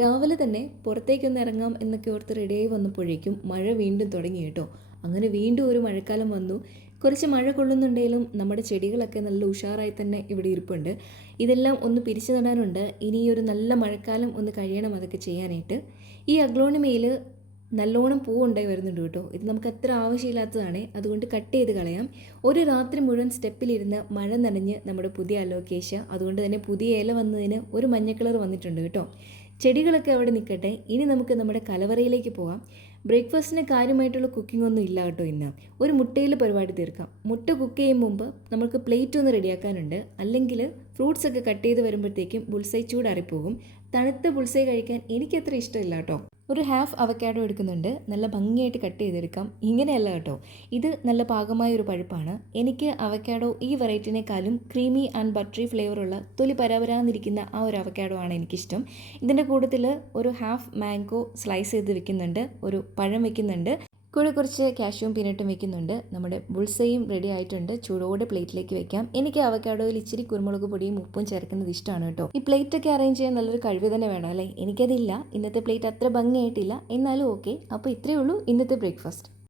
രാവിലെ തന്നെ പുറത്തേക്കൊന്ന് ഇറങ്ങാം എന്നൊക്കെ ഓർത്ത് റെഡിയായി വന്നപ്പോഴേക്കും മഴ വീണ്ടും തുടങ്ങി കേട്ടോ. അങ്ങനെ വീണ്ടും ഒരു മഴക്കാലം വന്നു. കുറച്ച് മഴ കൊള്ളുന്നുണ്ടെങ്കിലും നമ്മുടെ ചെടികളൊക്കെ നല്ല ഉഷാറായി തന്നെ ഇവിടെ ഇരിപ്പുണ്ട്. ഇതെല്ലാം ഒന്ന് പിരിച്ചു നടാനുണ്ട്. ഇനി ഒരു നല്ല മഴക്കാലം ഒന്ന് കഴിയണം അതൊക്കെ ചെയ്യാനായിട്ട്. ഈ അഗ്ലോണിമയിൽ നല്ലോണം പൂവുണ്ടായി വരുന്നുണ്ട് കേട്ടോ. ഇത് നമുക്ക് അത്ര ആവശ്യമില്ലാത്തതാണ്, അതുകൊണ്ട് കട്ട് ചെയ്ത് കളയാം. ഒരു രാത്രി മുഴുവൻ സ്റ്റെപ്പിലിരുന്ന് മഴ നനഞ്ഞ് നമ്മുടെ പുതിയ അലോക്കേഷ്യ, അതുകൊണ്ട് തന്നെ പുതിയ ഇല വന്നതിന് ഒരു മഞ്ഞ കളർ വന്നിട്ടുണ്ട് കേട്ടോ. ചെടികളൊക്കെ അവിടെ നിൽക്കട്ടെ. ഇനി നമുക്ക് നമ്മുടെ കലവറയിലേക്ക് പോകാം. ബ്രേക്ക്ഫാസ്റ്റിന് കാര്യമായിട്ടുള്ള കുക്കിംഗ് ഒന്നും ഇല്ല കേട്ടോ ഇന്ന്. ഒരു മുട്ടയിൽ പരിപാടി തീർക്കാം. മുട്ട കുക്ക് ചെയ്യും മുമ്പ് നമുക്ക് പ്ലേറ്റ് ഒന്ന് റെഡിയാക്കാനുണ്ട്. അല്ലെങ്കിൽ ഫ്രൂട്ട്സ് ഒക്കെ കട്ട് ചെയ്ത് വരുമ്പോഴത്തേക്കും ബുൾസൈ ചൂടാറിപ്പോകും. തണുത്ത ബുൾസൈ കഴിക്കാൻ എനിക്കത്ര ഇഷ്ടമില്ല കേട്ടോ. ഒരു ഹാഫ് അവക്കാഡോ എടുക്കുന്നുണ്ട്. നല്ല ഭംഗിയായിട്ട് കട്ട് ചെയ്തെടുക്കാം. ഇങ്ങനെയല്ല കേട്ടോ, ഇത് നല്ല പാകമായ ഒരു പഴുപ്പാണ്. എനിക്ക് അവക്കാഡോ ഈ വെറൈറ്റിനേക്കാളും ക്രീമി ആൻഡ് ബട്ടറി ഫ്ലേവറുള്ള തൊലി പരാപരാന്നിരിക്കുന്ന ആ ഒരു അവക്കാഡോ ആണ് എനിക്കിഷ്ടം. ഇതിൻ്റെ കൂട്ടത്തിൽ ഒരു ഹാഫ് മാംഗോ സ്ലൈസ് ചെയ്ത് വെക്കുന്നുണ്ട്, ഒരു പഴം വെക്കുന്നുണ്ട്, കൂടെ കുറച്ച് കാഷ്യൂം പീനട്ടും വെക്കുന്നുണ്ട്. നമ്മുടെ ബുൾസയും റെഡി ആയിട്ടുണ്ട്. ചൂടോടെ പ്ലേറ്റിലേക്ക് വെക്കാം. എനിക്ക് അവക്കാഡോയിൽ ഇച്ചിരി കുരുമുളക് പൊടിയും ഉപ്പും ചേർക്കുന്നത് ഇഷ്ടമാണ് കേട്ടോ. ഈ പ്ലേറ്റൊക്കെ അറേഞ്ച് ചെയ്യാൻ നല്ലൊരു കഴിവ് തന്നെ വേണം അല്ലേ. എനിക്കതില്ല. ഇന്നത്തെ പ്ലേറ്റ് അത്ര ഭംഗിയായിട്ടില്ല, എന്നാലും ഓക്കെ. അപ്പോൾ ഇത്രയേ ഉള്ളൂ ഇന്നത്തെ ബ്രേക്ക്ഫാസ്റ്റ്.